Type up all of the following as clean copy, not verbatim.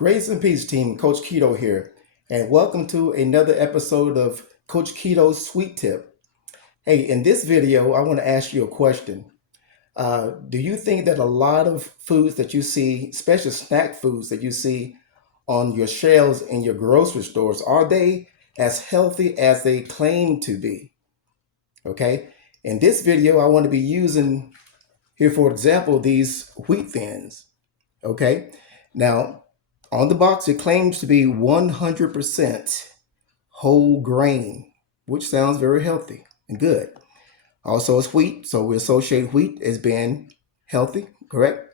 Grace and peace team, Coach Keto here, and welcome to another episode of Coach Keto's Sweet Tip. Hey, in this video, I want to ask you a question. Do you think that a lot of foods that you see, especially snack foods that you see on your shelves in your grocery stores, are they as healthy as they claim to be? Okay, in this video, I want to be using here, for example, these wheat thins. Okay, now on the box, it claims to be 100% whole grain, which sounds very healthy and good. Also, it's wheat, so we associate wheat as being healthy, correct?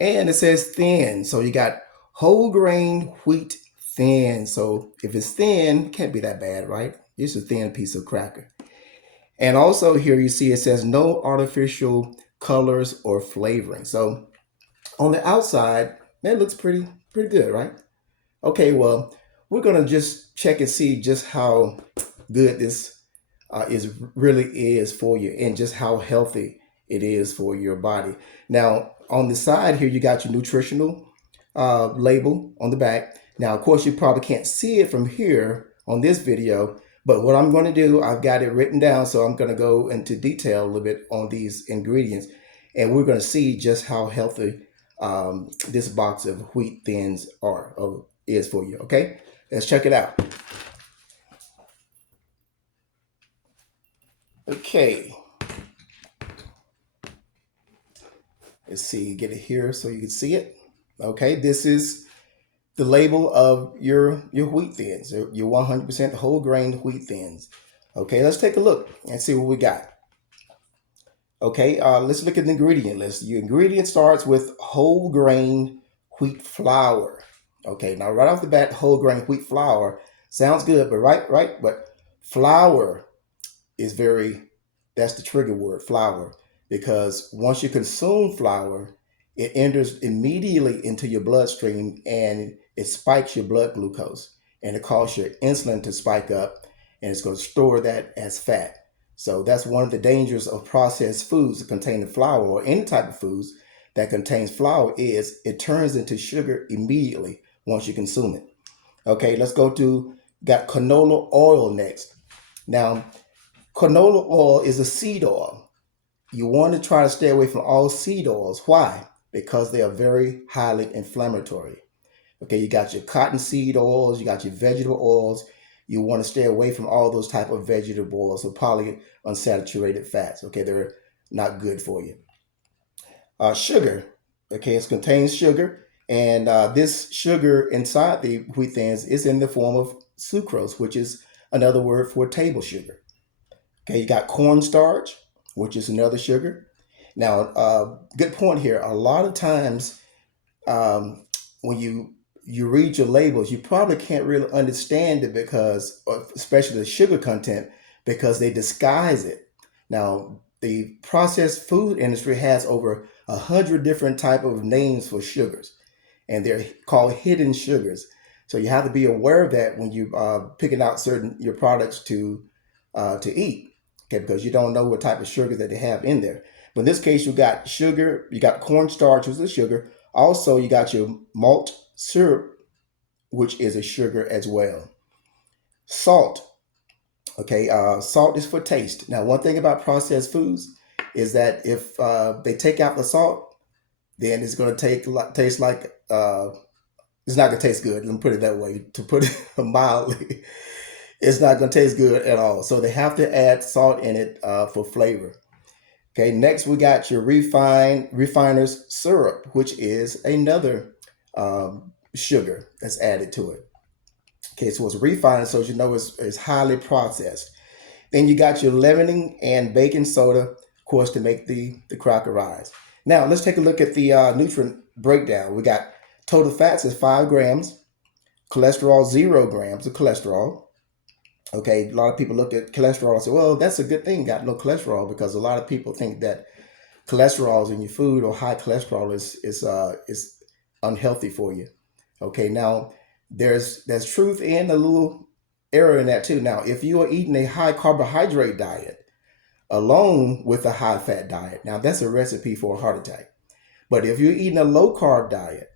And it says thin, so you got whole grain wheat thin. So if it's thin, it can't be that bad, right? It's a thin piece of cracker. And also here you see it says no artificial colors or flavoring. So on the outside, that looks pretty good, right? Okay, well, we're gonna just check and see just how good this is really is for you, and just how healthy it is for your body. Now, on the side here, you got your nutritional label on the back. Now, of course, you probably can't see it from here on this video, but what I'm going to do, I've got it written down, so I'm going to go into detail a little bit on these ingredients, and we're going to see just how healthy this box of wheat thins is for you. Okay, let's check it out. Okay, let's see, get it here so you can see it. Okay, this is the label of your wheat thins, your 100% whole grain wheat thins. Okay, let's take a look and see what we got. Okay, let's look at the ingredient list. Your ingredient starts with whole grain wheat flour. Okay, now right off the bat, whole grain wheat flour sounds good, but right, but flour is that's the trigger word, flour, because once you consume flour, it enters immediately into your bloodstream and it spikes your blood glucose, and it causes your insulin to spike up, and it's going to store that as fat. So that's one of the dangers of processed foods that contain the flour, or any type of foods that contains flour, is it turns into sugar immediately once you consume it. Okay, let's got canola oil next. Now, canola oil is a seed oil. You want to try to stay away from all seed oils. Why? Because they are very highly inflammatory. Okay, you got your cottonseed oils, you got your vegetable oils. You want to stay away from all those type of vegetable oils or polyunsaturated fats. Okay, they're not good for you. Sugar. Okay, it contains sugar, and this sugar inside the wheat thins is in the form of sucrose, which is another word for table sugar. Okay, you got cornstarch, which is another sugar. Now, good point here. A lot of times, when you read your labels, you probably can't really understand it because, especially the sugar content, because they disguise it. Now, the processed food industry has over 100 different type of names for sugars, and they're called hidden sugars. So you have to be aware of that when you picking out your products to eat, okay? Because you don't know what type of sugar that they have in there. But in this case, you got sugar, you got cornstarch, which is a sugar. Also, you got your malt syrup, which is a sugar as well. Salt. Okay, salt is for taste. Now, one thing about processed foods is that if they take out the salt, then it's going to taste like it's not going to taste good. Let me put it that way, to put it mildly. It's not going to taste good at all. So they have to add salt in it for flavor. Okay, next we got your refiner's syrup, which is another sugar that's added to it. Okay, so it's refined, so you know it's highly processed. Then you got your leavening and baking soda, of course, to make the cracker rise. Now let's take a look at the nutrient breakdown. We got total fats is 5 grams, cholesterol 0 grams of cholesterol. Okay, a lot of people look at cholesterol and say, well, that's a good thing, got no cholesterol, because a lot of people think that cholesterol is in your food, or high cholesterol is unhealthy for you. Okay, now there's truth and a little error in that too. Now, if you are eating a high carbohydrate diet along with a high fat diet, now that's a recipe for a heart attack. But if you're eating a low carb diet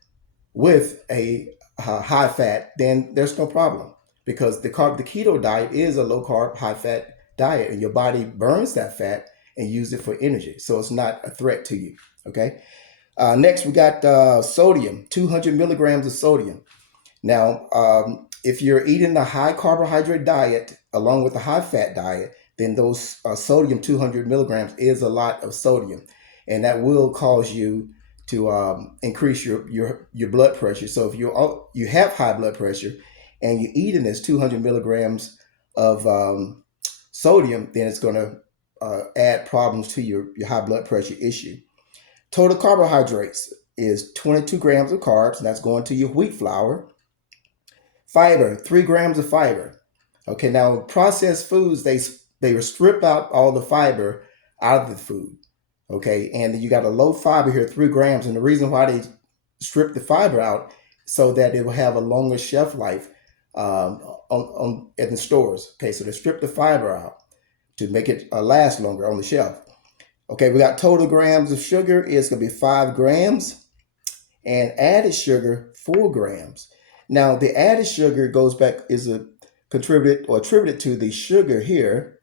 with a high fat, then there's no problem, because the keto diet is a low carb, high fat diet, and your body burns that fat and use it for energy. So it's not a threat to you. Okay. Next, we got sodium, 200 milligrams of sodium. Now, if you're eating a high carbohydrate diet along with a high fat diet, then those sodium 200 milligrams is a lot of sodium, and that will cause you to increase your blood pressure. So if you have high blood pressure and you're eating this 200 milligrams of sodium, then it's going to add problems to your high blood pressure issue. Total carbohydrates is 22 grams of carbs, and that's going to your wheat flour. Fiber, 3 grams of fiber. Okay, now processed foods, they strip out all the fiber out of the food. Okay, and you got a low fiber here, 3 grams, and the reason why they strip the fiber out so that it will have a longer shelf life in the stores. Okay, so they strip the fiber out to make it last longer on the shelf. Okay, we got total grams of sugar is going to be 5 grams, and added sugar 4 grams. Now the added sugar goes back is attributed to the sugar here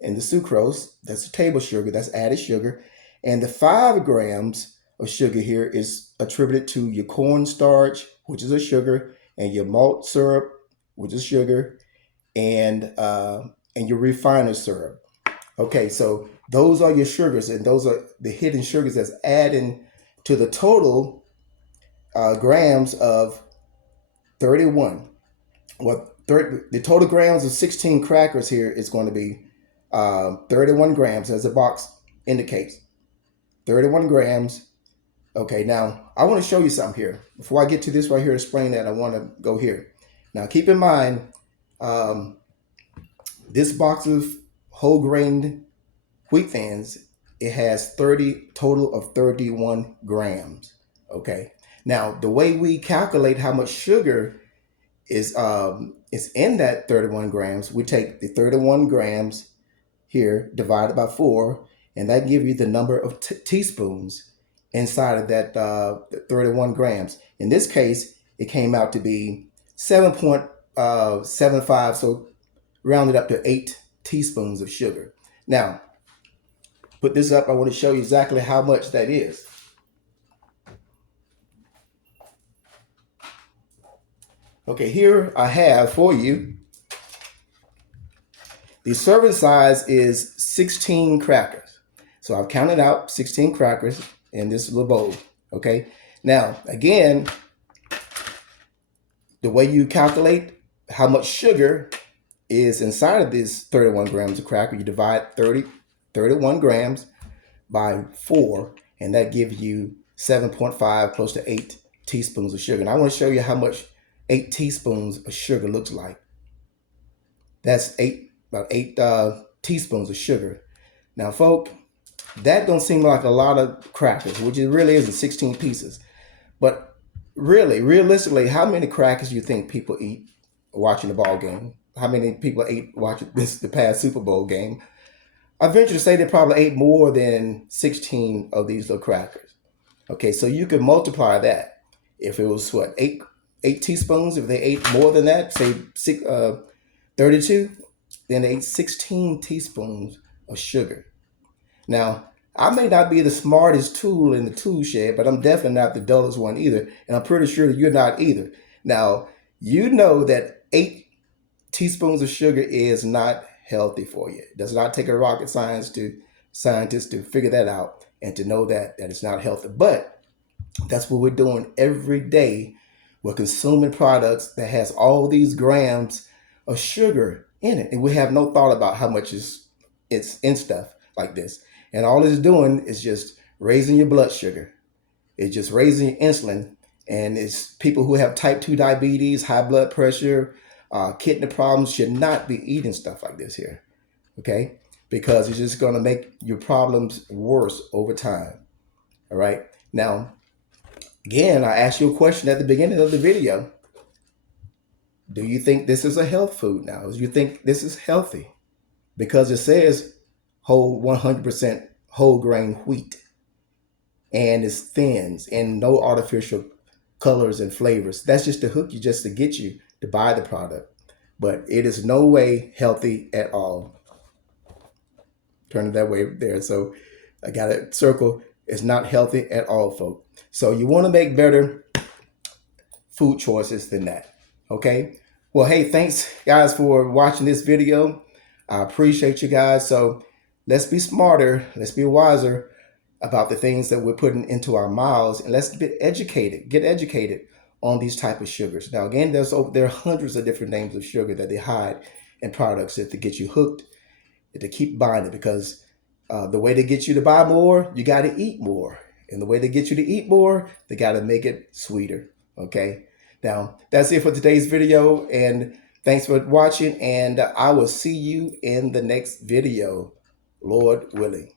and the sucrose. That's the table sugar. That's added sugar, and the 5 grams of sugar here is attributed to your cornstarch, which is a sugar, and your malt syrup, which is sugar, and your refiner syrup. Okay, so those are your sugars, and those are the hidden sugars that's adding to the total grams of 31. Well, the total grams of 16 crackers here is going to be 31 grams, as the box indicates. 31 grams. Okay, now I want to show you something here. Before I get to this right here, explain that, I want to go here. Now, keep in mind, this box of whole grain wheat thins, it has total of 31 grams. Okay. Now, the way we calculate how much sugar is in that 31 grams, we take the 31 grams here divided by 4, and that gives you the number of teaspoons inside of that 31 grams. In this case, it came out to be 7.75, so rounded up to 8 teaspoons of sugar. Now, put this up. I want to show you exactly how much that is. Okay, here I have for you, the serving size is 16 crackers. So I've counted out 16 crackers in this little bowl. Okay, now again, the way you calculate how much sugar is inside of this 31 grams of cracker, you divide 31 grams by 4, and that gives you 7.5, close to 8 teaspoons of sugar. And I want to show you how much 8 teaspoons of sugar looks like. That's about 8 teaspoons of sugar. Now, folk, that don't seem like a lot of crackers, which it really isn't, 16 pieces. But really, realistically, how many crackers do you think people eat watching the ball game? How many people ate watching the past Super Bowl game? I venture to say they probably ate more than 16 of these little crackers. Okay, so you could multiply that. If it was what, eight teaspoons, if they ate more than that, say 32, then they ate 16 teaspoons of sugar. Now, I may not be the smartest tool in the tool shed, but I'm definitely not the dullest one either, and I'm pretty sure that you're not either. Now, you know that 8 teaspoons of sugar is not healthy for you. It does not take a rocket scientist to figure that out and to know that it's not healthy. But that's what we're doing every day. We're consuming products that has all these grams of sugar in it, and we have no thought about how much it's in stuff like this. And all it's doing is just raising your blood sugar. It's just raising your insulin. And it's people who have type 2 diabetes, high blood pressure, kidney problems should not be eating stuff like this here. Okay? Because it's just going to make your problems worse over time. All right? Now, again, I asked you a question at the beginning of the video. Do you think this is a health food now? Do you think this is healthy? Because it says whole 100% whole grain wheat, and it's thins and no artificial colors and flavors. That's just to hook you, just to get you to buy the product. But it is no way healthy at all. Turn it that way there. So I got a circle. It's not healthy at all, folks. So you want to make better food choices than that. Okay. Well, hey, thanks guys for watching this video. I appreciate you guys. So let's be smarter. Let's be wiser about the things that we're putting into our mouths, and let's get educated on these type of sugars. Now, again, there are hundreds of different names of sugar that they hide in products that to get you hooked, to keep buying it, because the way to get you to buy more, you got to eat more, and the way to get you to eat more, they got to make it sweeter. Okay. Now, that's it for today's video, and thanks for watching, and I will see you in the next video, Lord willing.